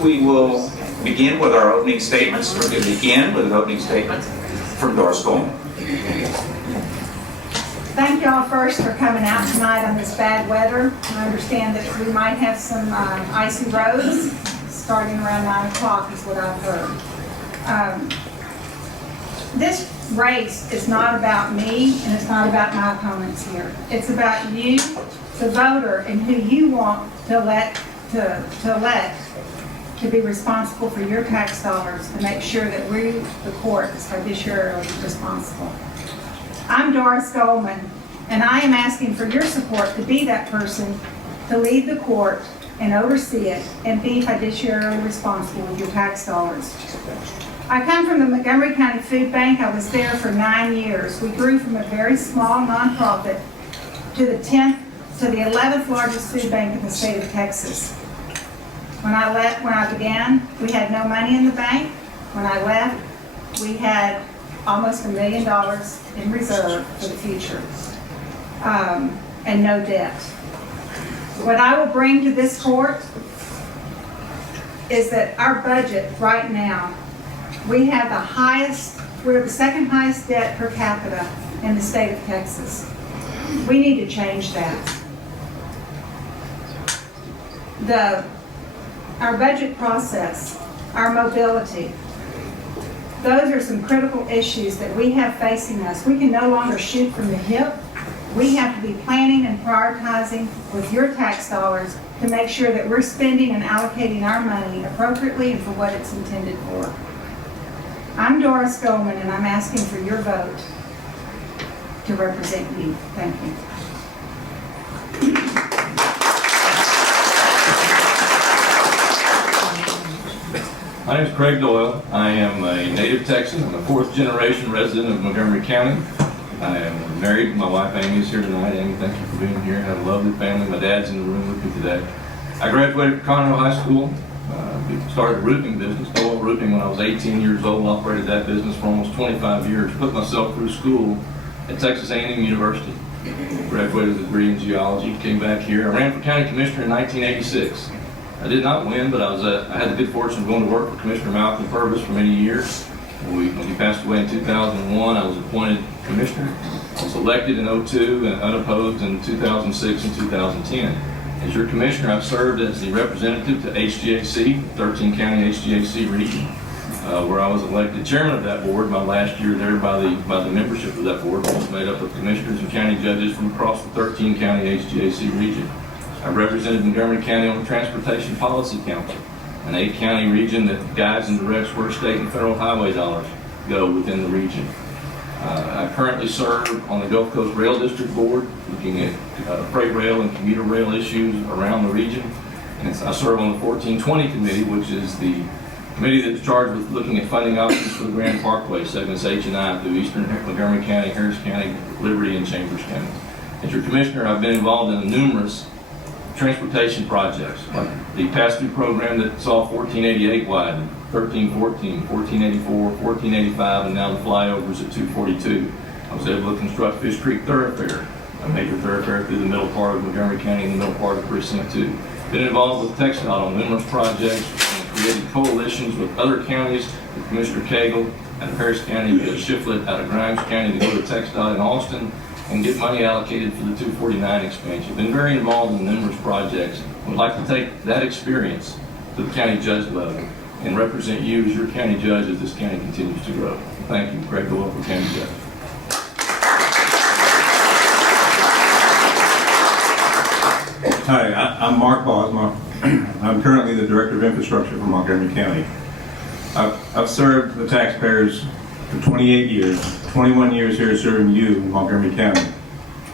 we will begin with our opening statements. We're going to begin with an opening statement from Doris Golemon. Thank y'all first for coming out tonight on this bad weather. I understand that we might have some icy roads starting around 9 o'clock is what I've heard. This race is not about me and it's not about my opponents here. It's about you, the voter, and who you want to elect to be responsible for your tax dollars to make sure that we, the courts, are fiduciarily responsible. I'm Doris Golemon, and I am asking for your support to be that person to lead the court and oversee it and be fiduciarily responsible with your tax dollars. I come from the Montgomery County Food Bank. I was there for 9 years. We grew from a very small nonprofit to the 11th largest food bank in the state of Texas. When I began, we had no money in the bank. When I left, we had almost $1 million in reserve for the future, and no debt. What I will bring to this court is that our budget right now, we have we're the second highest debt per capita in the state of Texas. We need to change that. Our budget process, our mobility, those are some critical issues that we have facing us. We can no longer shoot from the hip. We have to be planning and prioritizing with your tax dollars to make sure that we're spending and allocating our money appropriately and for what it's intended for. I'm Doris Golemon, and I'm asking for your vote to represent you. Thank you. My name is Craig Doyal. I am a native Texan. I'm a fourth-generation resident of Montgomery County. I am married. My wife Amy is here tonight. Amy, thank you for being here. I have a lovely family. My dad's in the room with me today. I graduated from Conroe High School. Started a roofing business, Doyal Roofing, when I was 18 years old. Operated that business for almost 25 years. Put myself through school at Texas A&M University. Graduated with a degree in geology. Came back here. I ran for county commissioner in 1986. I did not win, but I had the good fortune of going to work for Commissioner Malcolm Purvis for many years. When he passed away in 2001, I was appointed commissioner. I was elected in 2002 and unopposed in 2006 and 2010. As your commissioner, I've served as the representative to HGAC, 13 county HGAC region, where I was elected chairman of that board my last year there by the membership of that board, which was made up of commissioners and county judges from across the 13 county HGAC region. I represented Montgomery County on the Transportation Policy Council, an 8-county region that guides and directs where state and federal highway dollars go within the region. I currently serve on the Gulf Coast Rail District Board, looking at freight rail and commuter rail issues around the region. And I serve on the 1420 Committee, which is the committee that's charged with looking at funding options for the Grand Parkway, segments H and I through eastern Montgomery County, Harris County, Liberty, and Chambers County. As your commissioner, I've been involved in numerous transportation projects, like the pass-through program that saw 1488 widened, 1314, 1484, 1485, and now the flyovers at 242. I was able to construct Fish Creek Thoroughfare, a major thoroughfare through the middle part of Montgomery County and the middle part of Precinct 2. Been involved with TxDOT on numerous projects and created coalitions with other counties, with Commissioner Cagle out of Harris County, with Shiflett out of Grimes County to go to TxDOT in Austin and get money allocated for the 249 expansion. Been very involved in numerous projects. Would like to take that experience to the county judge level and represent you as your county judge as this county continues to grow. Thank you. Craig Doyal for county judge. Hi, I'm Mark Bosma. I'm currently the Director of Infrastructure for Montgomery County. I've served the taxpayers for 28 years, 21 years here serving you in Montgomery County.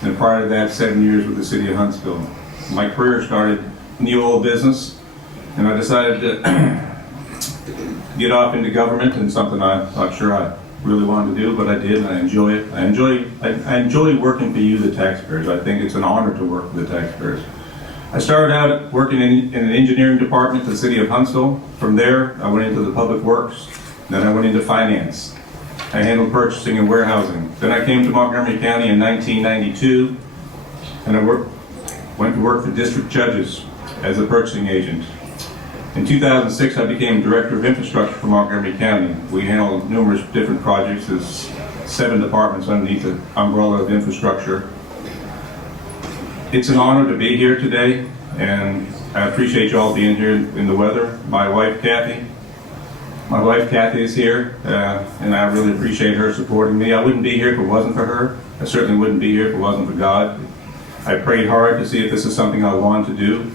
And prior to that, 7 years with the City of Huntsville. My career started in the oil business, and I decided to get off into government, and something I'm not sure I really wanted to do, but I did, and I enjoy it. I enjoy working for you, the taxpayers. I think it's an honor to work for the taxpayers. I started out working in an engineering department at the City of Huntsville. From there, I went into the public works. Then I went into finance. I handled purchasing and warehousing. Then I came to Montgomery County in 1992, and I went to work for district judges as a purchasing agent. In 2006, I became Director of Infrastructure for Montgomery County. We handle numerous different projects. There's 7 departments underneath the umbrella of infrastructure. It's an honor to be here today, and I appreciate you all being here in the weather. My wife Kathy is here, and I really appreciate her supporting me. I wouldn't be here if it wasn't for her. I certainly wouldn't be here if it wasn't for God. I prayed hard to see if this is something I wanted to do.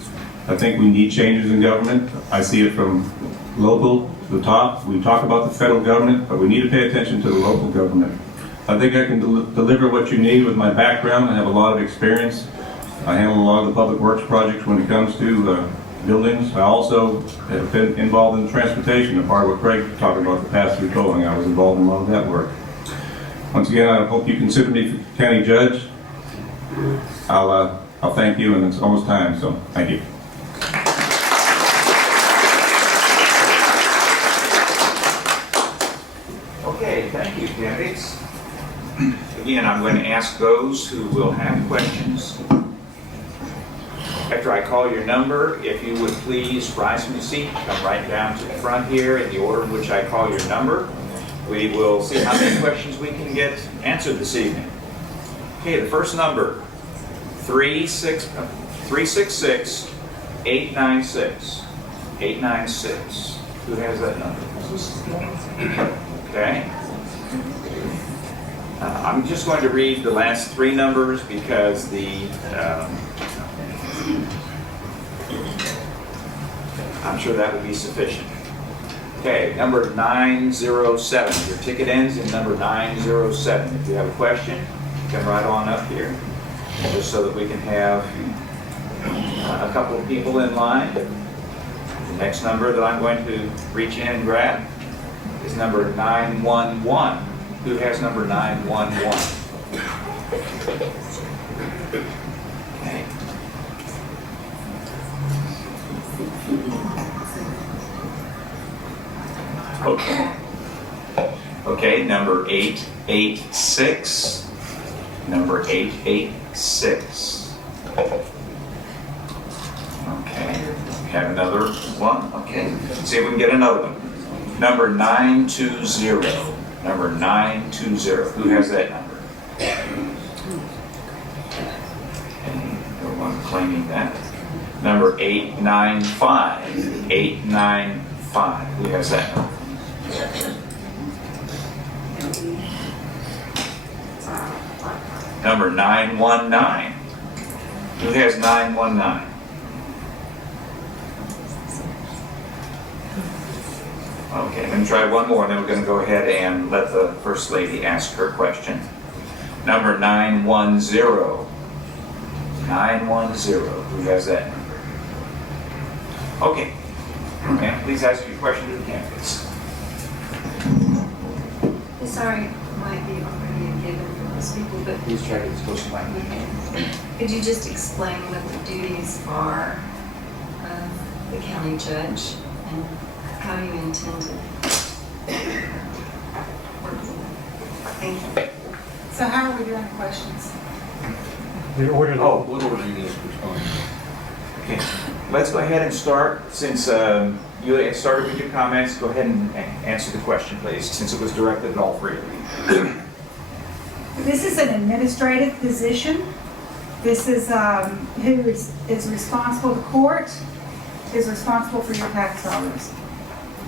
I think we need changes in government. I see it from local to the top. We talk about the federal government, but we need to pay attention to the local government. I think I can deliver what you need with my background. I have a lot of experience. I handle a lot of the public works projects when it comes to buildings. I also have been involved in transportation, a part of what Craig talked about, the pass-through tolling. I was involved in a lot of that work. Once again, I hope you consider me for county judge. I'll thank you, and it's almost time, so thank you. Okay, thank you, candidates. Again, I'm going to ask those who will have questions. After I call your number, if you would please rise from your seat, come right down to the front here in the order in which I call your number. We will see how many questions we can get answered this evening. Okay, the first number, 366-896. 896. Who has that number? Okay. I'm just going to read the last 3 numbers because I'm sure that would be sufficient. Okay, number 907. Your ticket ends in number 907. If you have a question, come right on up here, just so that we can have a couple of people in line. The next number that I'm going to reach in and grab is number 911. Who has number 911? Okay. Okay, number 886. Number 886. Okay, have another one. Okay, let's see if we can get another one. Number 920. Number 920. Who has that number? Okay, no one claiming that. Number 895. 895. Who has that number? Number 919. Who has 919? Okay, let me try one more, and then we're going to go ahead and let the First Lady ask her question. Number 910. 910. Who has that number? Okay. Ma'am, please ask your question to the candidates. Sorry, might be already a given for most people, but Please try to get as close to my could you just explain what the duties are of the county judge and how you intend to work with them? Thank you. So how are we doing the questions? What order you guys respond? Okay, let's go ahead and start. Since you had started with your comments, go ahead and answer the question, please, since it was directed at all 3 of you. This is an administrative position. This is who is responsible. The court is responsible for your tax dollars.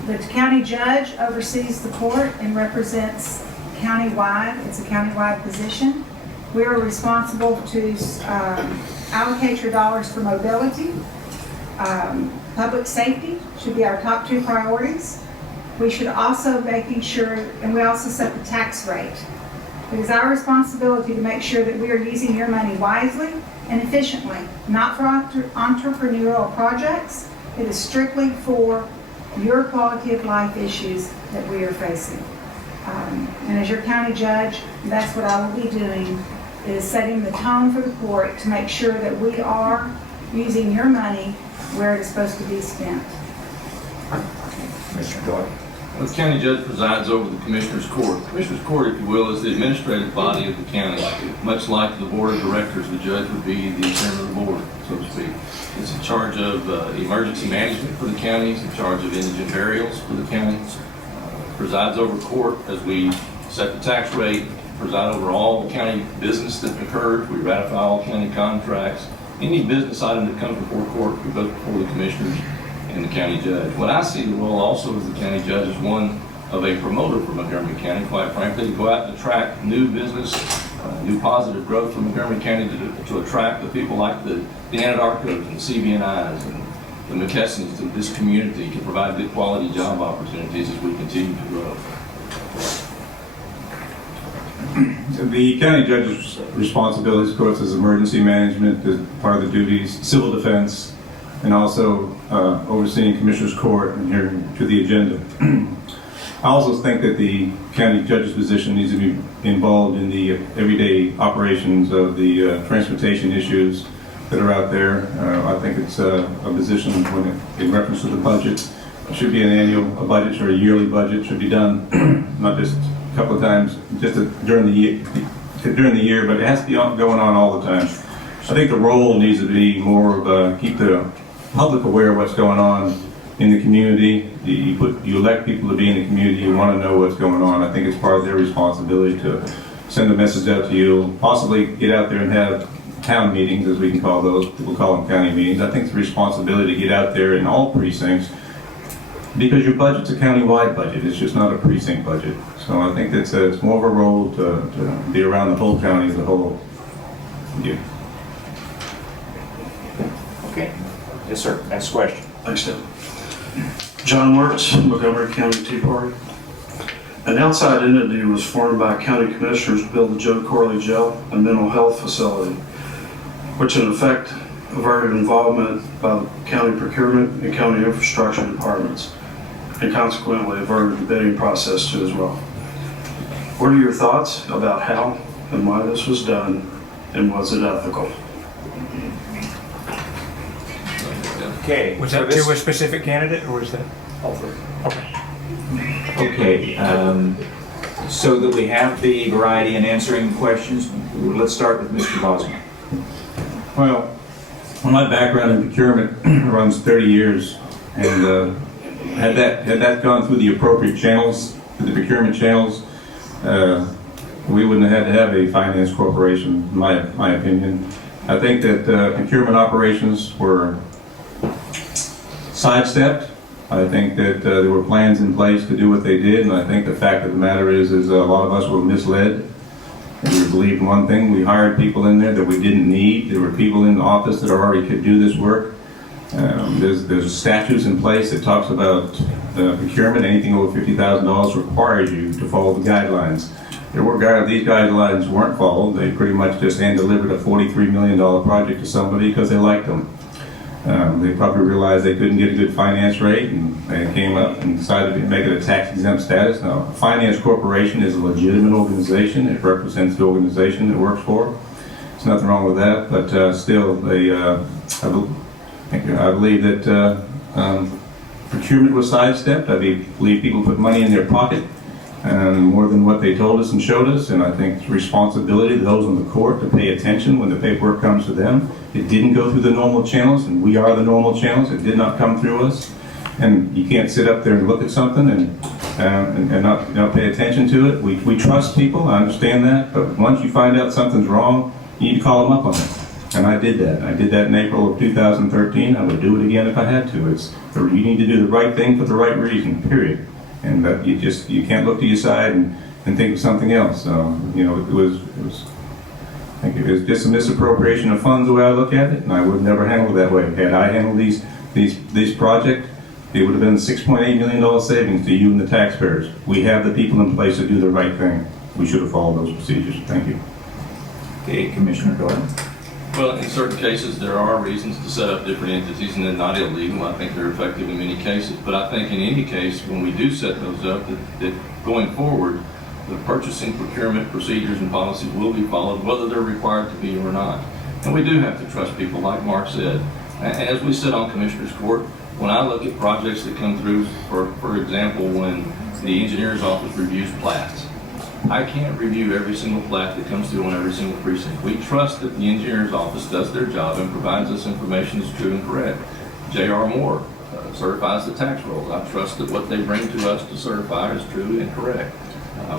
The county judge oversees the court and represents countywide. It's a countywide position. We are responsible to allocate your dollars for mobility. Public safety should be our top 2 priorities. We should also making sure, and we also set the tax rate. It is our responsibility to make sure that we are using your money wisely and efficiently, not for entrepreneurial projects. It is strictly for your quality of life issues that we are facing. And as your county judge, that's what I will be doing, is setting the tone for the court to make sure that we are using your money where it is supposed to be spent. Mr. Doyle. The county judge presides over the commissioner's court. Commissioner's court, if you will, is the administrative body of the county. Much like the board of directors, the judge would be the chairman of the board, so to speak. It's in charge of emergency management for the county. It's in charge of indigent burials for the county. Presides over court as we set the tax rate, preside over all county business that occurs. We ratify all county contracts. Any business item that comes before court, we go before the commissioners and the county judge. What I see the role also as the county judge is one of a promoter for Montgomery County, quite frankly, to go out and attract new business, new positive growth for Montgomery County to attract the people like the Anadarkos and CB&Is and the McKessons to this community to provide good quality job opportunities as we continue to grow. The county judge's responsibilities, of course, is emergency management, is part of the duties, civil defense, and also overseeing commissioner's court and adhering to the agenda. I also think that the county judge's position needs to be involved in the everyday operations of the transportation issues that are out there. I think it's a position when in reference to the budget. It should be an annual budget or a yearly budget. Should be done not just a couple of times, just during the year, but it has to be going on all the time. I think the role needs to be more of keep the public aware of what's going on in the community. You elect people to be in the community. You want to know what's going on. I think it's part of their responsibility to send a message out to you, possibly get out there and have town meetings, as we can call those. People call them county meetings. I think it's a responsibility to get out there in all precincts, because your budget's a county-wide budget. It's just not a precinct budget. So I think it's more of a role to be around the whole county as a whole. Thank you. Okay. Yes, sir. Next question. Thanks, Tim. John Wirtz, Montgomery County Tea Party. An outside entity was formed by county commissioners to build the Joe Corley Jail and mental health facility, which in effect averted involvement by the county procurement and county infrastructure departments, and consequently averted the bidding process too as well. What are your thoughts about how and why this was done, and was it ethical? Okay. Was so that this- to a specific candidate, or was that? Okay, so that we have the variety in answering questions, let's start with Mr. Bosma. Well, my background in procurement runs 30 years, and had that gone through the appropriate channels, through the procurement channels, we wouldn't have had to have a finance corporation, in my opinion. I think that procurement operations were sidestepped. I think that there were plans in place to do what they did, and I think the fact of the matter is a lot of us were misled. We believed one thing. We hired people in there that we didn't need. There were people in the office that already could do this work. There's statutes in place that talks about procurement. Anything over $50,000 requires you to follow the guidelines. These guidelines weren't followed. They pretty much just hand-delivered a $43 million project to somebody because they liked them. They probably realized they couldn't get a good finance rate, and they came up and decided to make it a tax-exempt status. Now, a finance corporation is a legitimate organization. It represents the organization it works for. There's nothing wrong with that, but still, I believe that procurement was sidestepped. I believe people put money in their pocket more than what they told us and showed us, and I think it's responsibility to those on the court to pay attention when the paperwork comes to them. It didn't go through the normal channels, and we are the normal channels. It did not come through us, and you can't sit up there and look at something and not pay attention to it. We trust people, I understand that, but once you find out something's wrong, you need to call them up on it. And I did that. I did that in April of 2013. I would do it again if I had to. You need to do the right thing for the right reason, period. And you can't look to your side and think of something else. It was just a misappropriation of funds the way I look at it, and I would never handle it that way. Had I handled these projects, it would have been $6.8 million savings to you and the taxpayers. We have the people in place to do the right thing. We should have followed those procedures. Thank you. Okay, Commissioner Doyal. Well, in certain cases, there are reasons to set up different entities, and they're not illegal. I think they're effective in many cases. But I think in any case, when we do set those up, that going forward, the purchasing, procurement procedures and policies will be followed, whether they're required to be or not. And we do have to trust people, like Mark said. And as we sit on Commissioner's Court, when I look at projects that come through, for example, when the engineer's office reviews plats. I can't review every single plat that comes through on every single precinct. We trust that the engineer's office does their job and provides us information that's true and correct. J.R. Moore certifies the tax rolls. I trust that what they bring to us to certify is true and correct.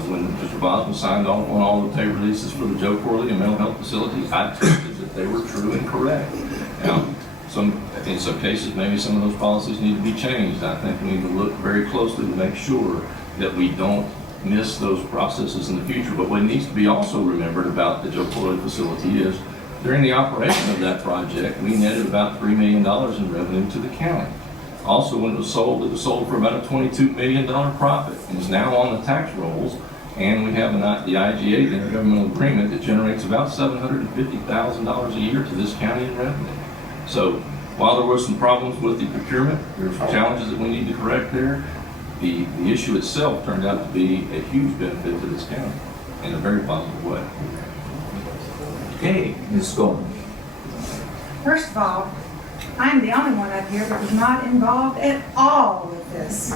When Mr. Bosma signed off on all the pay releases for the Joe Corley and mental health facility, I trusted that they were true and correct. Now, in some cases, maybe some of those policies need to be changed. I think we need to look very closely to make sure that we don't miss those processes in the future. But what needs to be also remembered about the Joe Corley facility is during the operation of that project, we netted about $3 million in revenue to the county. Also, when it was sold for about a $22 million profit, and is now on the tax rolls. And we have the IGA, the intergovernmental agreement, that generates about $750,000 a year to this county in revenue. So while there were some problems with the procurement, there were some challenges that we need to correct there. The issue itself turned out to be a huge benefit to this county in a very positive way. Okay, Ms. Golemon. First of all, I'm the only one up here that was not involved at all with this.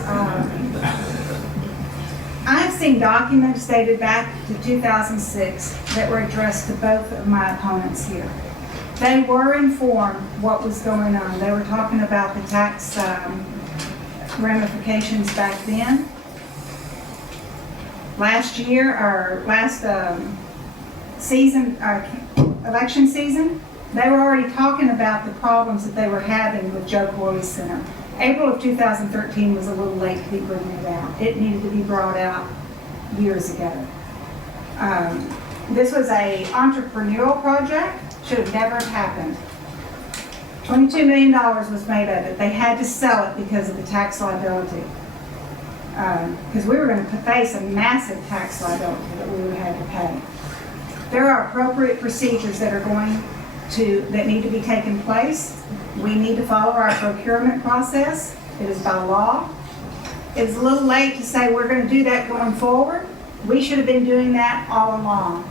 I've seen documents dated back to 2006 that were addressed to both of my opponents here. They were informed what was going on. They were talking about the tax ramifications back then. Last year, or last season, election season, they were already talking about the problems that they were having with Joe Corley Center. April of 2013 was a little late to be bringing it out. It needed to be brought out years ago. This was an entrepreneurial project. Should have never happened. $22 million was made of it. They had to sell it because of the tax liability. Because we were going to face a massive tax liability that we would have to pay. There are appropriate procedures that need to be taken place. We need to follow our procurement process. It is by law. It's a little late to say we're going to do that going forward. We should have been doing that all along.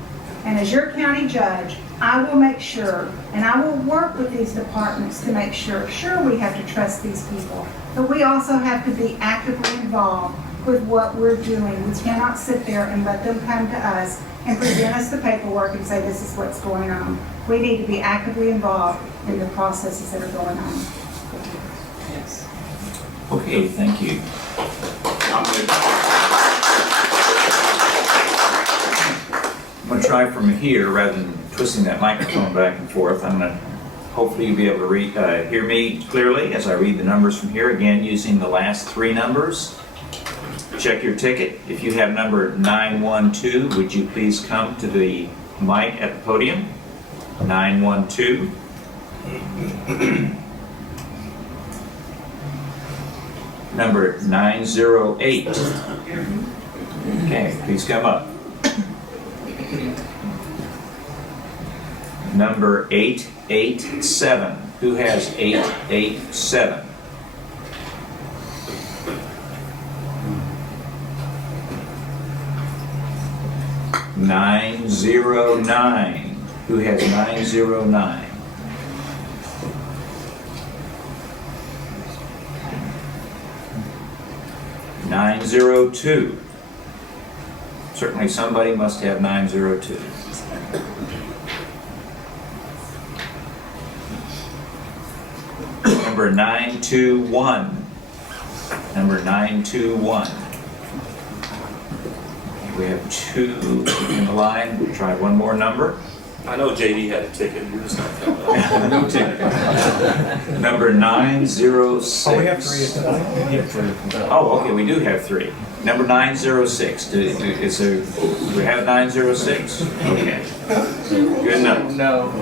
And as your county judge, I will make sure, and I will work with these departments to make sure we have to trust these people, but we also have to be actively involved with what we're doing. We cannot sit there and let them come to us and present us the paperwork and say this is what's going on. We need to be actively involved in the processes that are going on. Yes. Okay, thank you. I'm going to try from here, rather than twisting that microphone back and forth. I'm going to, hopefully you'll be able to hear me clearly as I read the numbers from here, again using the last three numbers. Check your ticket. If you have number 912, would you please come to the mic at the podium? 912. Number 908. Okay, please come up. Number 887. Who has 887? (909). Who has 909? (902). Certainly somebody must have 902. Number 921. Number 921. We have two in the line. We'll try one more number. I know JD had a ticket. You're just not coming up. No ticket. Number 906. Oh, we have three. We have three. Oh, okay, we do have three. Number 906. Do we have 906? Okay. Good enough. No.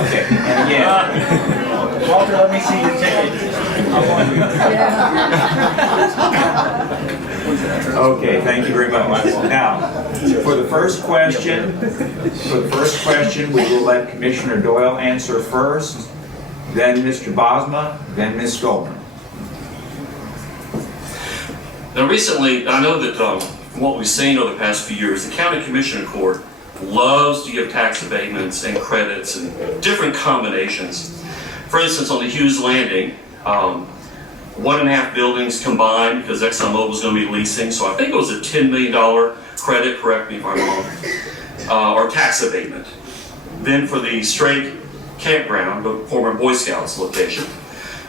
Okay, and again. Walter, let me see your ticket. Okay, thank you very much. Now, for the first question, we will let Commissioner Doyal answer first, then Mr. Bosma, then Ms. Golemon. Now recently, I know that from what we've seen over the past few years, the County Commissioner Court loves to give tax abatements and credits and different combinations. For instance, on the Hughes Landing, 1.5 buildings combined because ExxonMobil was going to be leasing. So I think it was a $10 million credit, correct me if I'm wrong, or tax abatement. Then for the Straight Campground, the former Boy Scouts location,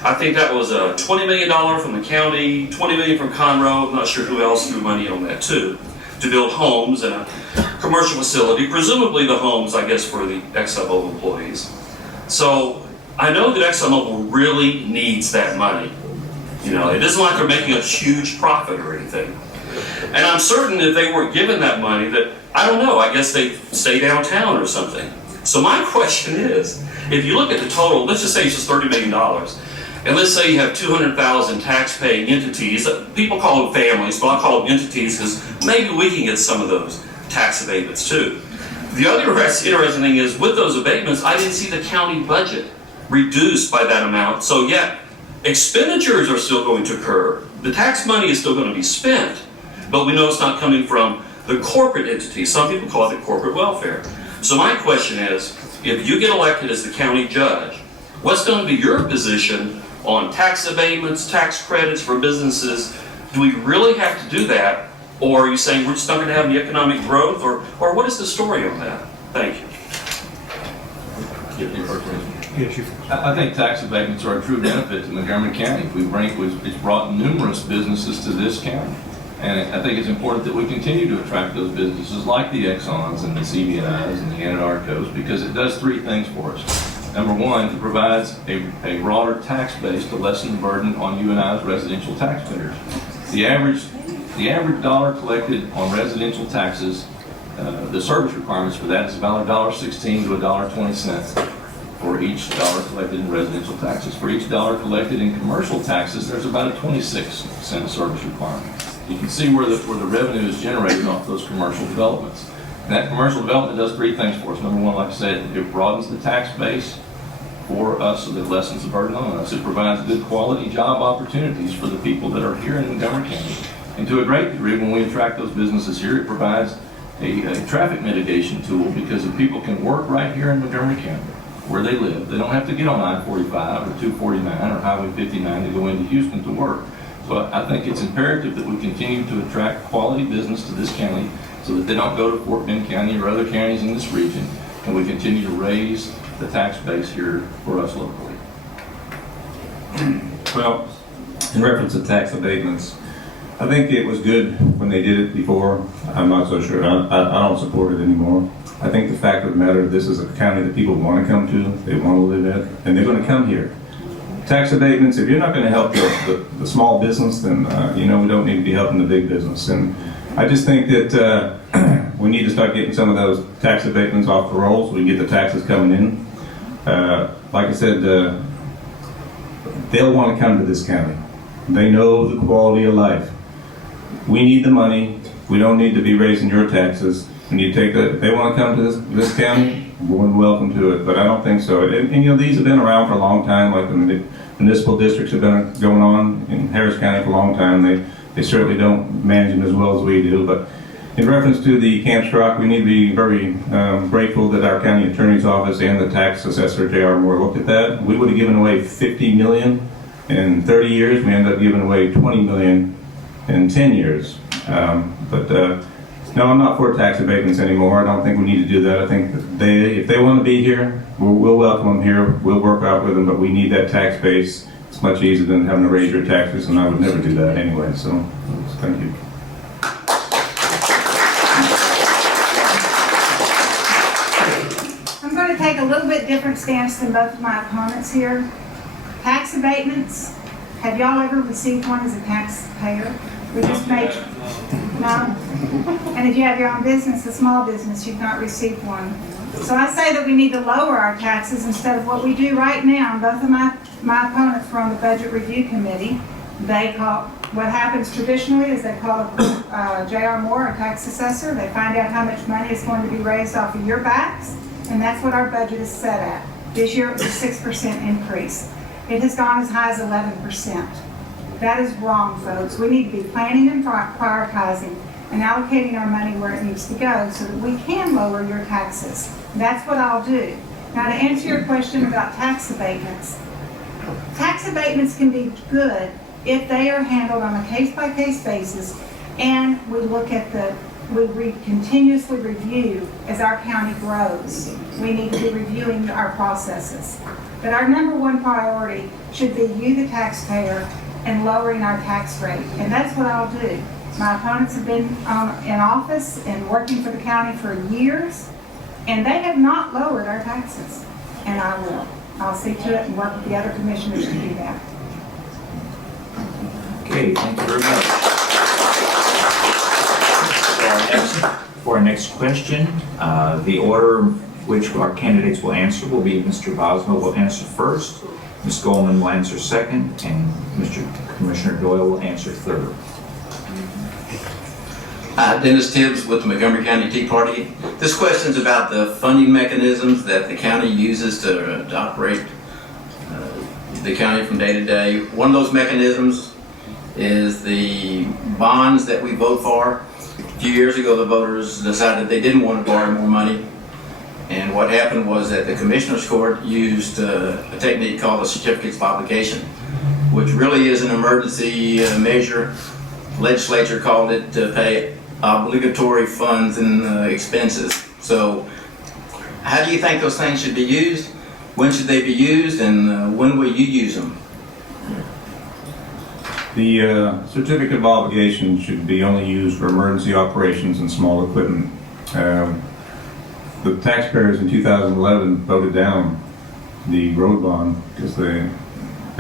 I think that was a $20 million from the county, $20 million from Conroe, I'm not sure who else threw money on that too, to build homes and a commercial facility, presumably the homes, I guess, for the ExxonMobil employees. So I know that ExxonMobil really needs that money. You know, it isn't like they're making a huge profit or anything. And I'm certain if they weren't given that money that, I don't know, I guess they'd stay downtown or something. So my question is, if you look at the total, let's just say it's just $30 million, and let's say you have 200,000 tax-paying entities, people call them families, but I'll call them entities because maybe we can get some of those tax abatements too. The other interesting thing is, with those abatements, I didn't see the county budget reduced by that amount, so yet expenditures are still going to occur, the tax money is still going to be spent, but we know it's not coming from the corporate entities. Some people call it corporate welfare. So my question is, if you get elected as the county judge, what's going to be your position on tax abatements, tax credits for businesses? Do we really have to do that? Or are you saying we're just not going to have any economic growth? Or what is the story on that? Thank you. I think tax abatements are a true benefit to Montgomery County. It's brought numerous businesses to this county. And I think it's important that we continue to attract those businesses like the Exxons and the CB&Is and the Anadarkos, because it does three things for us. Number one, it provides a broader tax base to lessen the burden on you and I as residential taxpayers. The average dollar collected on residential taxes, the service requirements for that is about $1.16 to $1.20 for each dollar collected in residential taxes. For each dollar collected in commercial taxes, there's about a 26-cent service requirement. You can see where the revenue is generated off those commercial developments. And that commercial development does three things for us. Number one, like I said, it broadens the tax base for us so that it lessens the burden on us. It provides good quality job opportunities for the people that are here in Montgomery County. And to a great degree, when we attract those businesses here, it provides a traffic mitigation tool, because if people can work right here in Montgomery County, where they live, they don't have to get on I-45 or 249 or Highway 59 to go into Houston to work. So I think it's imperative that we continue to attract quality business to this county so that they don't go to Fort Bend County or other counties in this region, and we continue to raise the tax base here for us locally. Well, in reference to tax abatements, I think it was good when they did it before. I'm not so sure. I don't support it anymore. I think the fact of the matter, this is a county that people want to come to, they want to live in, and they're going to come here. Tax abatements, if you're not going to help the small business, then we don't need to be helping the big business. And I just think that we need to start getting some of those tax abatements off the rolls so we get the taxes coming in. Like I said, they'll want to come to this county. They know the quality of life. We need the money. We don't need to be raising your taxes. When you take that, if they want to come to this county, more than welcome to it, but I don't think so. And these have been around for a long time, like the municipal districts have been going on in Harris County for a long time. They certainly don't manage them as well as we do, but in reference to the Camp Strock, we need to be very grateful that our county attorney's office and the tax assessor, J.R. Moore, looked at that. We would have given away $50 million in 30 years. We ended up giving away $20 million in 10 years. No, I'm not for tax abatements anymore. I don't think we need to do that. I think that if they want to be here, we'll welcome them here. We'll work out with them, but we need that tax base. It's much easier than having to raise your taxes, and I would never do that anyway. So, thank you. I'm going to take a little bit different stance than both of my opponents here. Tax abatements, have y'all ever received one as a taxpayer? We just made, no? And if you have your own business, a small business, you've not received one. So I say that we need to lower our taxes instead of what we do right now. Both of my opponents were on the Budget Review Committee. They call, what happens traditionally is they call J.R. Moore, a tax assessor. They find out how much money is going to be raised off of your backs, and that's what our budget is set at. This year it was a 6% increase. It has gone as high as 11%. That is wrong, folks. We need to be planning and prioritizing and allocating our money where it needs to go so that we can lower your taxes. That's what I'll do. Now, to answer your question about tax abatements can be good if they are handled on a case-by-case basis, and we continuously review as our county grows. We need to be reviewing our processes. But our number one priority should be you, the taxpayer, and lowering our tax rate. And that's what I'll do. My opponents have been in office and working for the county for years, and they have not lowered our taxes. And I will. I'll see to it and work with the other commissioners to do that. Okay, thank you very much. For our next question, the order which our candidates will answer will be Mr. Bosma will answer first, Ms. Golemon will answer second, and Mr. Commissioner Doyle will answer third. Dennis Tibbs with the Montgomery County Tea Party. This question is about the funding mechanisms that the county uses to operate the county from day to day. One of those mechanisms is the bonds that we vote for. A few years ago, the voters decided they didn't want to borrow more money. And what happened was that the Commissioners Court used a technique called the certificates of obligation, which really is an emergency measure. Legislature called it to pay obligatory funds and expenses. So how do you think those things should be used? When should they be used, and when will you use them? The certificate of obligation should be only used for emergency operations and small equipment. The taxpayers in 2011 voted down the road bond because they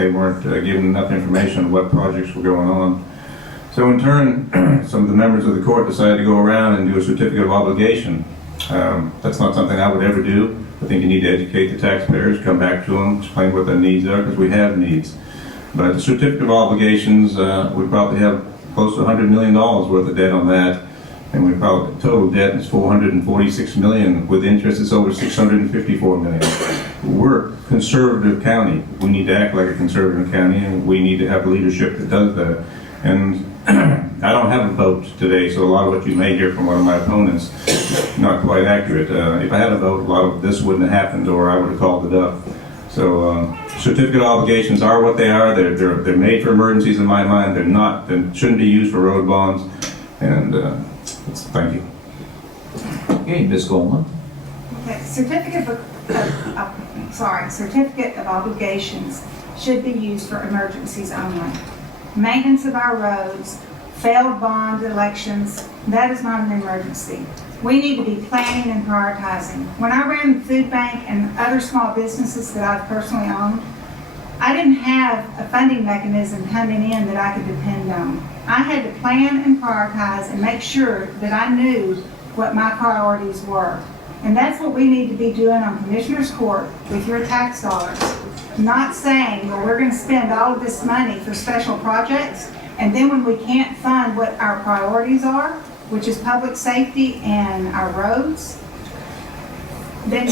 weren't given enough information on what projects were going on. So in turn, some of the members of the court decided to go around and do a certificate of obligation. That's not something I would ever do. I think you need to educate the taxpayers, come back to them, explain what their needs are, because we have needs. But the certificate of obligations, we probably have close to $100 million worth of debt on that. And we probably, total debt is $446 million. With interest, it's over $654 million. We're a conservative county. We need to act like a conservative county, and we need to have leadership that does that. And I don't have a vote today, so a lot of what you may hear from one of my opponents is not quite accurate. If I had a vote, a lot of this wouldn't have happened, or I would have called it up. So certificate obligations are what they are. They're made for emergencies in my mind. They're not. They shouldn't be used for road bonds. And thank you. Okay, Ms. Golemon. Okay, certificate of obligations should be used for emergencies only. Maintenance of our roads, failed bond elections, that is not an emergency. We need to be planning and prioritizing. When I ran the food bank and other small businesses that I've personally owned, I didn't have a funding mechanism coming in that I could depend on. I had to plan and prioritize and make sure that I knew what my priorities were. And that's what we need to be doing on Commissioners Court with your tax dollars. Not saying, well, we're going to spend all of this money for special projects, and then when we can't fund what our priorities are, which is public safety and our roads, then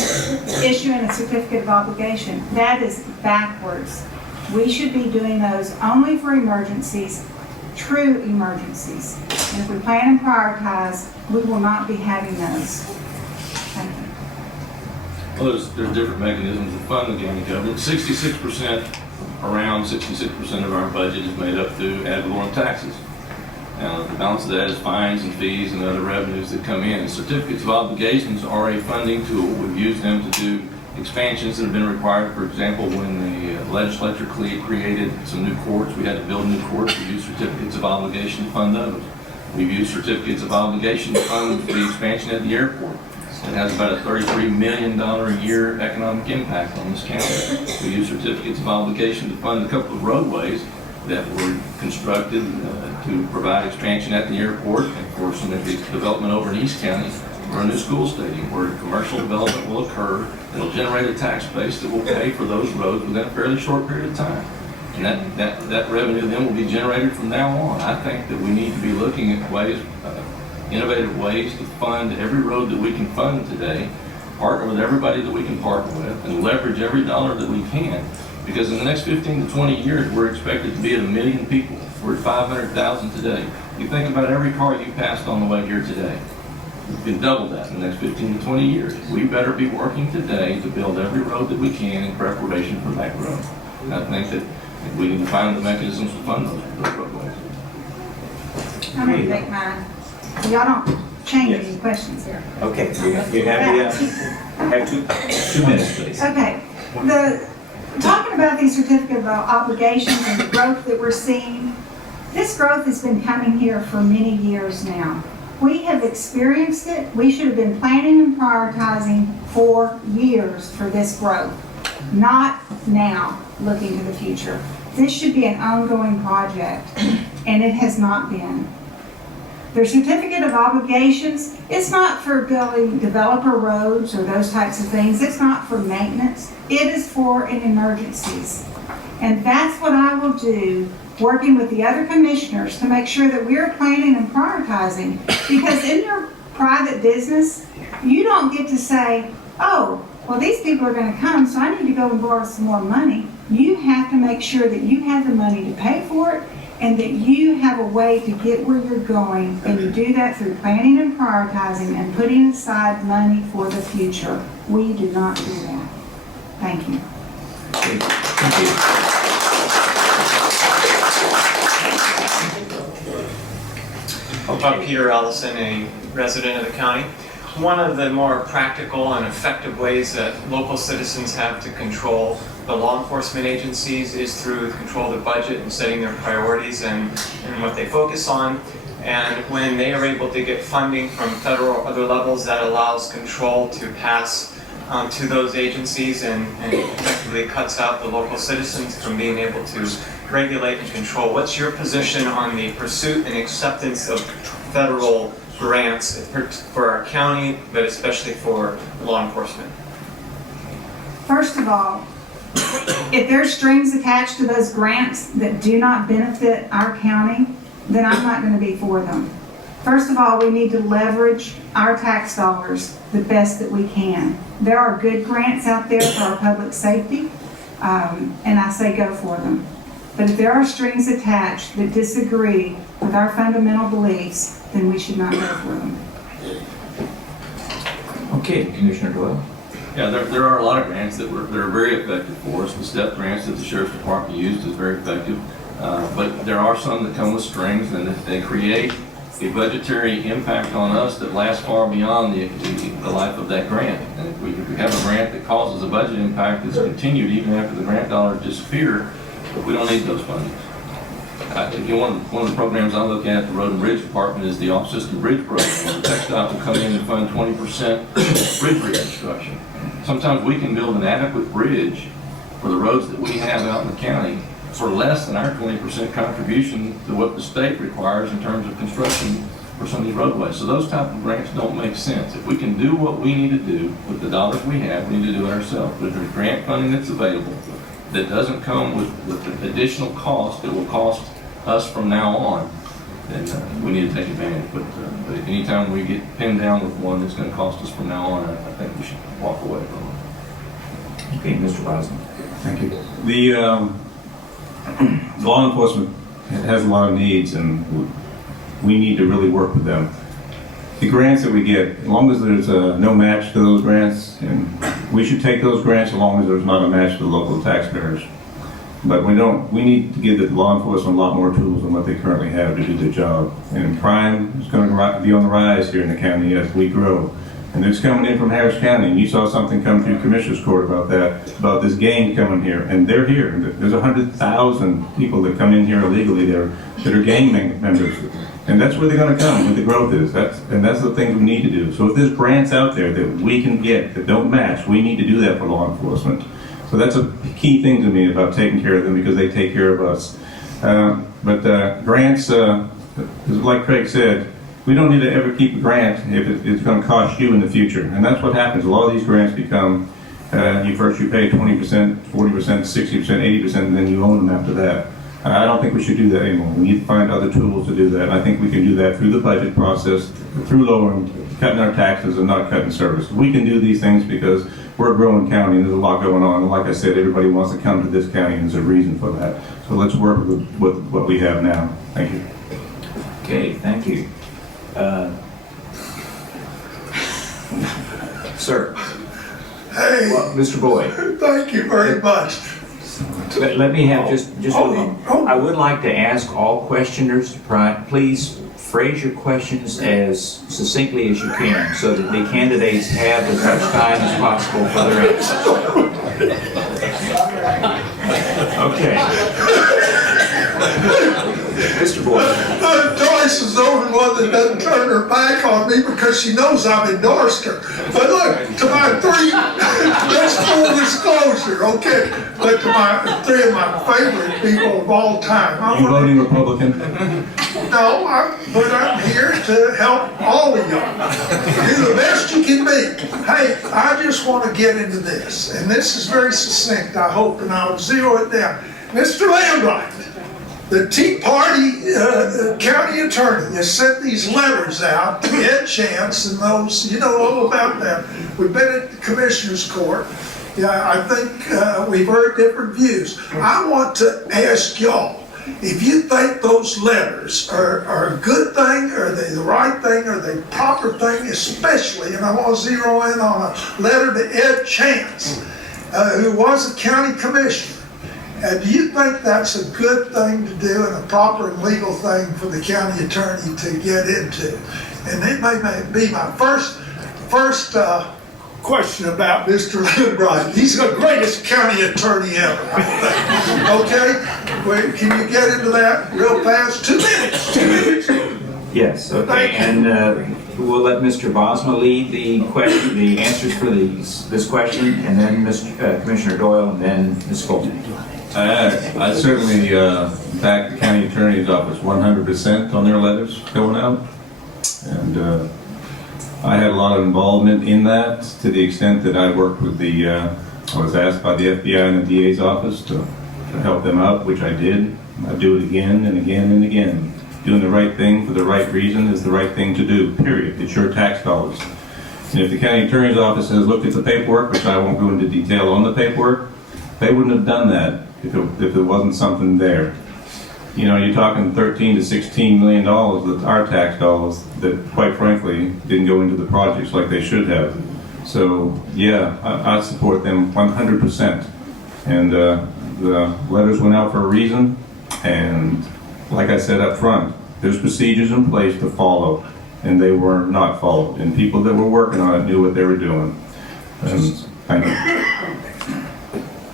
issuing a certificate of obligation. That is backwards. We should be doing those only for emergencies, true emergencies. And if we plan and prioritize, we will not be having those. Thank you. Well, there's different mechanisms to fund the county government. 66%, around 66% of our budget is made up through ad valorem taxes. Now, the balance of that is fines and fees and other revenues that come in. Certificates of obligations are a funding tool. We've used them to do expansions that have been required. For example, when the legislature created some new courts, we had to build new courts. We used certificates of obligation to fund those. We've used certificates of obligation to fund the expansion at the airport. It has about a $33 million a year economic impact on this county. We use certificates of obligation to fund a couple of roadways that were constructed to provide expansion at the airport, and of course some of the development over in East County for a new school stadium where commercial development will occur. It'll generate a tax base that will pay for those roads within a fairly short period of time. And that revenue then will be generated from now on. I think that we need to be looking at ways, innovative ways to fund every road that we can fund today, partner with everybody that we can partner with, and leverage every dollar that we can. Because in the next 15 to 20 years, we're expected to be at 1 million people. We're at 500,000 today. You think about every car you passed on the way here today. You can double that in the next 15 to 20 years. We better be working today to build every road that we can in preparation for that growth. And I think that And we need to find the mechanisms to fund those roadways. I'm gonna make mine. So y'all don't change any questions here. Okay, you have 2 minutes, please. Okay, talking about these certificate of obligations and the growth that we're seeing, this growth has been coming here for many years now. We have experienced it. We should have been planning and prioritizing for years for this growth, not now looking to the future. This should be an ongoing project, and it has not been. Their certificate of obligations, it's not for building developer roads or those types of things. It's not for maintenance. It is for in emergencies. And that's what I will do, working with the other commissioners to make sure that we're planning and prioritizing. Because in your private business, you don't get to say, oh, well, these people are going to come, so I need to go and borrow some more money. You have to make sure that you have the money to pay for it, and that you have a way to get where you're going, and you do that through planning and prioritizing and putting aside money for the future. We do not do that. Thank you. Thank you. I'm Peter Ellison, a resident of the county. One of the more practical and effective ways that local citizens have to control the law enforcement agencies is through control of the budget and setting their priorities and what they focus on. And when they are able to get funding from federal or other levels, that allows control to pass to those agencies and effectively cuts out the local citizens from being able to regulate and control. What's your position on the pursuit and acceptance of federal grants for our county, but especially for law enforcement? First of all, if there's strings attached to those grants that do not benefit our county, then I'm not going to be for them. First of all, we need to leverage our tax dollars the best that we can. There are good grants out there for our public safety, and I say go for them. But if there are strings attached that disagree with our fundamental beliefs, then we should not go for them. Okay, Commissioner Doyle. Yeah, there are a lot of grants that are very effective for us. The STEP grants that the Sheriff's Department used is very effective. But there are some that come with strings, and they create a budgetary impact on us that lasts far beyond the life of that grant. And if we have a grant that causes a budget impact that's continued even after the grant dollars disappear, we don't need those fundings. One of the programs I look at, the Road and Bridge Department, is the off-system bridge program, where the TxDOT will come in and fund 20% bridge reconstruction. Sometimes we can build an adequate bridge for the roads that we have out in the county for less than our 20% contribution to what the state requires in terms of construction for some of these roadways. So those type of grants don't make sense. If we can do what we need to do with the dollars we have, we need to do it ourselves. But if there's grant funding that's available that doesn't come with additional cost that will cost us from now on, then we need to take advantage. But anytime we get pinned down with one that's going to cost us from now on, I think we should walk away from it. Okay, Mr. Bosma. Thank you. The law enforcement has a lot of needs, and we need to really work with them. The grants that we get, as long as there's no match to those grants, and we should take those grants as long as there's not a match to the local taxpayers. But we need to give the law enforcement a lot more tools than what they currently have to do their job. And crime is going to be on the rise here in the county as we grow. And it's coming in from Harris County, and you saw something come through Commissioner's Court about that, about this gang coming here, and they're here. There's 100,000 people that come in here illegally that are gang members. And that's where they're going to come, where the growth is. That's the things we need to do. So if there's grants out there that we can get that don't match, we need to do that for law enforcement. So that's a key thing to me about taking care of them, because they take care of us. But grants, like Craig said, we don't need to ever keep a grant if it's going to cost you in the future. And that's what happens. A lot of these grants become, you pay 20%, 40%, 60%, 80%, and then you own them after that. I don't think we should do that anymore. We need to find other tools to do that. And I think we can do that through the budget process, through cutting our taxes and not cutting service. We can do these things because we're a growing county and there's a lot going on. And like I said, everybody wants to come to this county, and there's a reason for that. So let's work with what we have now. Thank you. Okay, thank you. Sir. Hey. Well, Mr. Boyd. Thank you very much. Let me have just Hold on. I would like to ask all questioners to please phrase your questions as succinctly as you can so that the candidates have as much time as possible for their answers. Okay. Mr. Boyd. Doris is the only one that doesn't turn her back on me because she knows I've endorsed her. But look, to my three, that's full disclosure, okay? But to three of my favorite people of all time. You voting Republican? No, but I'm here to help all of y'all. Do the best you can be. Hey, I just want to get into this, and this is very succinct, I hope, and I'll zero it down. Mr. Landright, the Tea Party county attorney has sent these letters out to Ed Chance and those, you know all about that. We've been at the Commissioner's Court. Yeah, I think we've heard different views. I want to ask y'all, if you think those letters are a good thing, are they the right thing, are they the proper thing, especially, and I want to zero in on a letter to Ed Chance, who was a county commissioner. Do you think that's a good thing to do and a proper and legal thing for the county attorney to get into? And it may be my first question about Mr. Landright. He's the greatest county attorney ever, I think. Okay? Wait, can you get into that real fast? 2 minutes. 2 minutes. Yes, okay, and we'll let Mr. Bosma lead the answers for this question, and then Commissioner Doyle, and then Ms. Golemon. I certainly back the county attorney's office 100% on their letters going out. And I had a lot of involvement in that to the extent that I worked with I was asked by the FBI and the DA's office to help them out, which I did. I do it again and again and again. Doing the right thing for the right reason is the right thing to do, period. It's your tax dollars. And if the county attorney's office has looked at the paperwork, which I won't go into detail on the paperwork, they wouldn't have done that if there wasn't something there. You know, you're talking $13 to $16 million of our tax dollars that, quite frankly, didn't go into the projects like they should have. So, yeah, I support them 100%. And the letters went out for a reason, and like I said up front, there's procedures in place to follow, and they were not followed. And people that were working on it knew what they were doing. And thank you.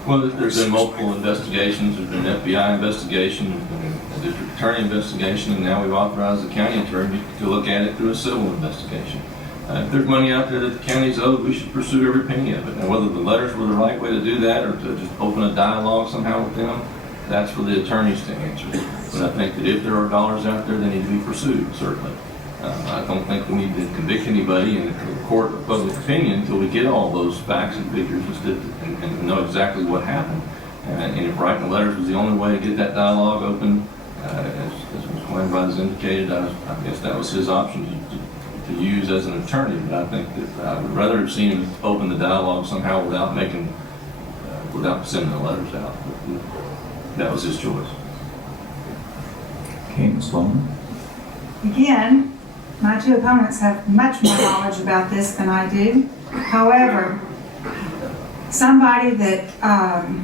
Well, there's been multiple investigations. There's been an FBI investigation, there's been a district attorney investigation, and now we've authorized the county attorney to look at it through a civil investigation. If there's money out there that the county's owed, we should pursue every penny of it. Now, whether the letters were the right way to do that or to just open a dialogue somehow with them, that's for the attorneys to answer. But I think that if there are dollars out there, they need to be pursued, certainly. I don't think we need to convict anybody in the court of public opinion until we get all those facts and figures and know exactly what happened. And if writing letters was the only way to get that dialogue open, as Mr. Wainwright has indicated, I guess that was his option to use as an attorney. But I think that I would rather have seen him open the dialogue somehow without sending the letters out. But that was his choice. Okay, Ms. Golemon. Again, My two opponents have much more knowledge about this than I do. However, somebody that,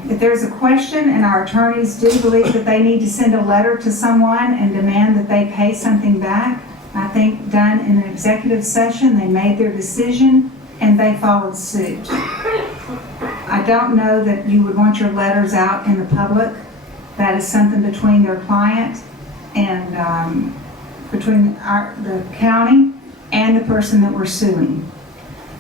if there's a question and our attorneys do believe that they need to send a letter to someone and demand that they pay something back, I think done in an executive session, they made their decision and they followed suit. I don't know that you would want your letters out in the public. That is something between their client and between the county and the person that we're suing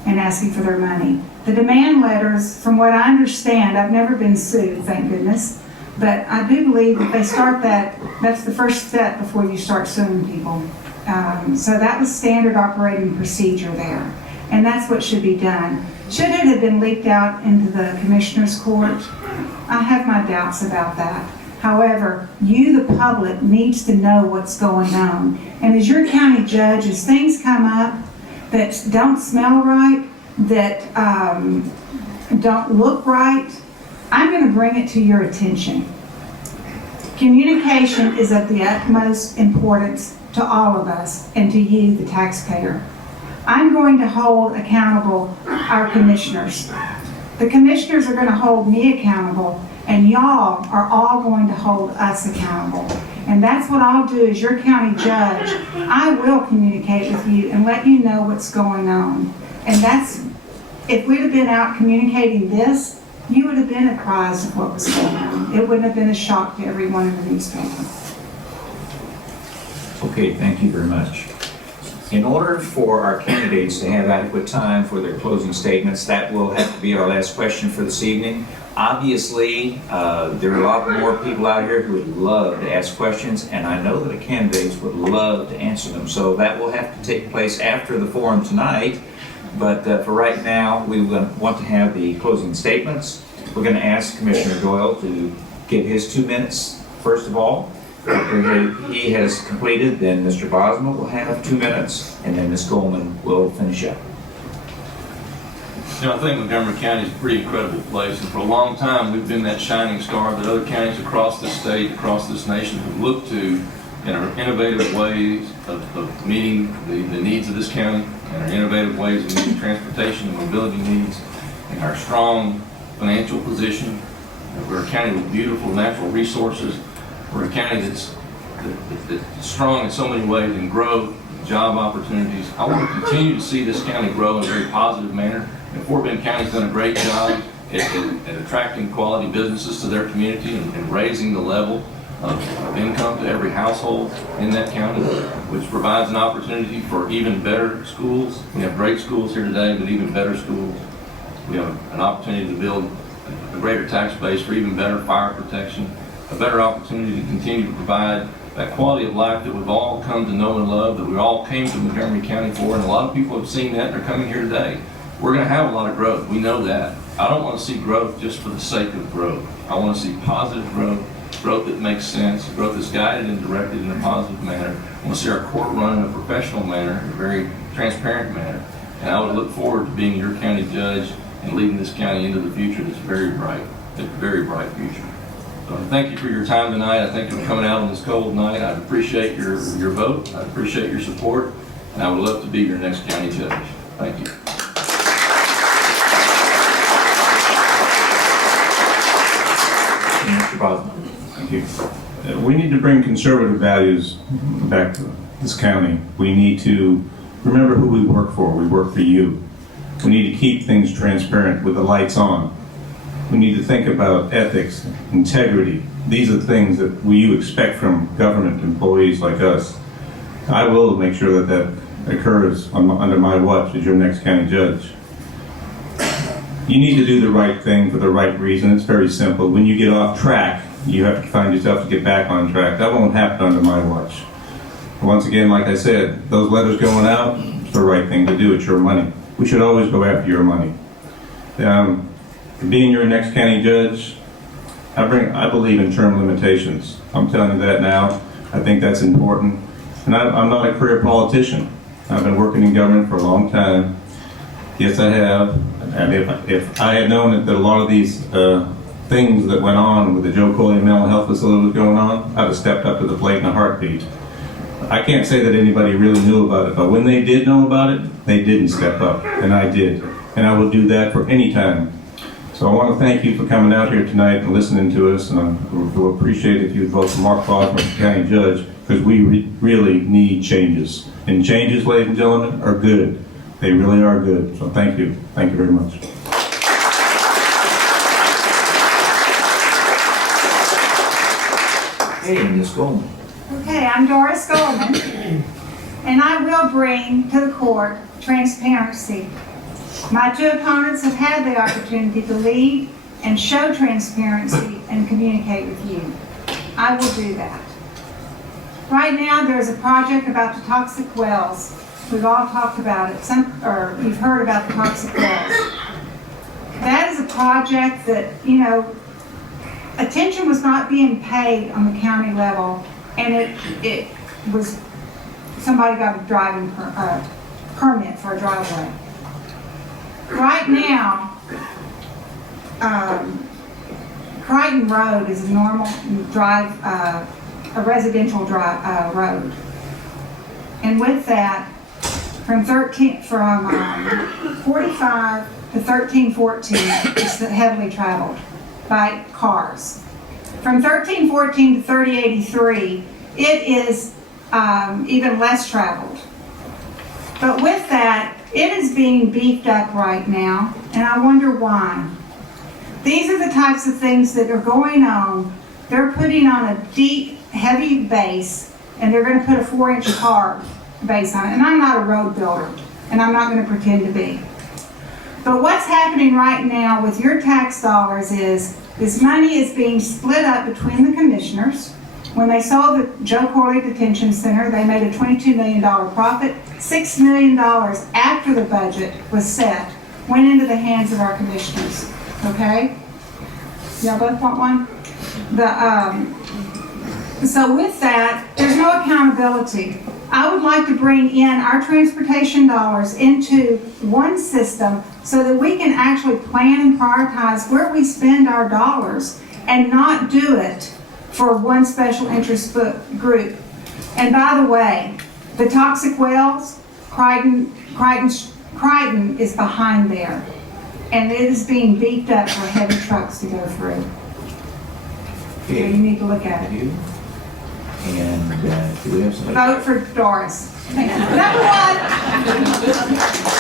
and asking for their money. The demand letters, from what I understand, I've never been sued, thank goodness, but I do believe that they start that's the first step before you start suing people. So that was standard operating procedure there, and that's what should be done. Should it have been leaked out into the Commissioner's Court? I have my doubts about that. However, you, the public, needs to know what's going on. And as your county judge, as things come up that don't smell right, that don't look right, I'm going to bring it to your attention. Communication is of the utmost importance to all of us and to you, the taxpayer. I'm going to hold accountable our commissioners. The commissioners are going to hold me accountable, And y'all are all going to hold us accountable. And that's what I'll do as your county judge. I will communicate with you and let you know what's going on. And that's, if we'd have been out communicating this, you would have been apprised of what was going on. It wouldn't have been a shock to everyone in the newspaper. Okay, thank you very much. In order for our candidates to have adequate time for their closing statements, that will have to be our last question for this evening. Obviously, there are a lot more people out here who would love to ask questions, and I know that the candidates would love to answer them. So that will have to take place after the forum tonight. But for right now, we want to have the closing statements. We're going to ask Commissioner Doyal to give his 2 minutes, first of all. After he has completed, then Mr. Bosma will have 2 minutes, and then Ms. Golemon will finish up. You know, I think Montgomery County is a pretty incredible place, and for a long time we've been that shining star that other counties across this state, across this nation have looked to in our innovative ways of meeting the needs of this county, and our innovative ways of meeting transportation and mobility needs, and our strong financial position. We're a county with beautiful natural resources. We're a county that's strong in so many ways in growth, job opportunities. I want to continue to see this county grow in a very positive manner. And Fort Bend County's done a great job at attracting quality businesses to their community and raising the level of income to every household in that county, which provides an opportunity for even better schools. We have great schools here today, but even better schools. We have an opportunity to build a greater tax base for even better fire protection, a better opportunity to continue to provide that quality of life that we've all come to know and love, that we all came to Montgomery County for, and a lot of people have seen that and are coming here today. We're going to have a lot of growth. We know that. I don't want to see growth just for the sake of growth. I want to see positive growth, growth that makes sense, growth that's guided and directed in a positive manner. I want to see our court run in a professional manner, in a very transparent manner. And I would look forward to being your county judge and leading this county into the future that's very bright, a very bright future. So thank you for your time tonight. I thank you for coming out on this cold night. I appreciate your vote. I appreciate your support. And I would love to be your next county judge. Thank you. Mr. Bosma. Thank you. We need to bring conservative values back to this county. We need to remember who we work for. We work for you. We need to keep things transparent with the lights on. We need to think about ethics, integrity. These are things that you expect from government employees like us. I will make sure that that occurs under my watch as your next county judge. You need to do the right thing for the right reason. It's very simple. When you get off track, you have to find yourself to get back on track. That won't happen under my watch. Once again, like I said, those letters going out, it's the right thing to do. It's your money. We should always go after your money. Being your next county judge, I believe in term limitations. I'm telling you that now. I think that's important. And I'm not a career politician. I've been working in government for a long time. Yes, I have. And if I had known that a lot of these things that went on with the Joe Coley mental health facility was going on, I'd have stepped up to the plate in a heartbeat. I can't say that anybody really knew about it, but when they did know about it, they didn't step up, and I did. And I will do that for any time. So I want to thank you for coming out here tonight and listening to us, and I will appreciate if you would vote for Mark Bosma as county judge, because we really need changes. And changes, ladies and gentlemen, are good. They really are good. So thank you. Thank you very much. Hey, Ms. Golemon. Okay, I'm Doris Golemon, and I will bring to the court transparency. My two opponents have had the opportunity to lead and show transparency and communicate with you. I will do that. Right now, there's a project about the toxic wells. We've all talked about it, or you've heard about the toxic wells. That is a project that, attention was not being paid on the county level, and it was, somebody got a driving permit for a driveway. Right now, Crichton Road is a normal drive, a residential drive road, and with that, from 45 to 1314, it's heavily traveled. by cars. From 1314 to 3083, it is even less traveled. But with that, it is being beefed up right now, and I wonder why. These are the types of things that are going on. They're putting on a deep, heavy base, and they're going to put a 4-inch car base on it. And I'm not a road builder, and I'm not going to pretend to be. But what's happening right now with your tax dollars is this money is being split up between the commissioners. When they sold the Joe Corley Detention Center, they made a $22 million profit. $6 million after the budget was set went into the hands of our commissioners. Okay? Y'all both want one? So with that, there's no accountability. I would like to bring in our transportation dollars into one system so that we can actually plan and prioritize where we spend our dollars and not do it for one special interest group. And by the way, the toxic wells, Crichton is behind there. And it is being beefed up for heavy trucks to go through. So you need to look at it. And do we have somebody? Vote for Doris. Number one.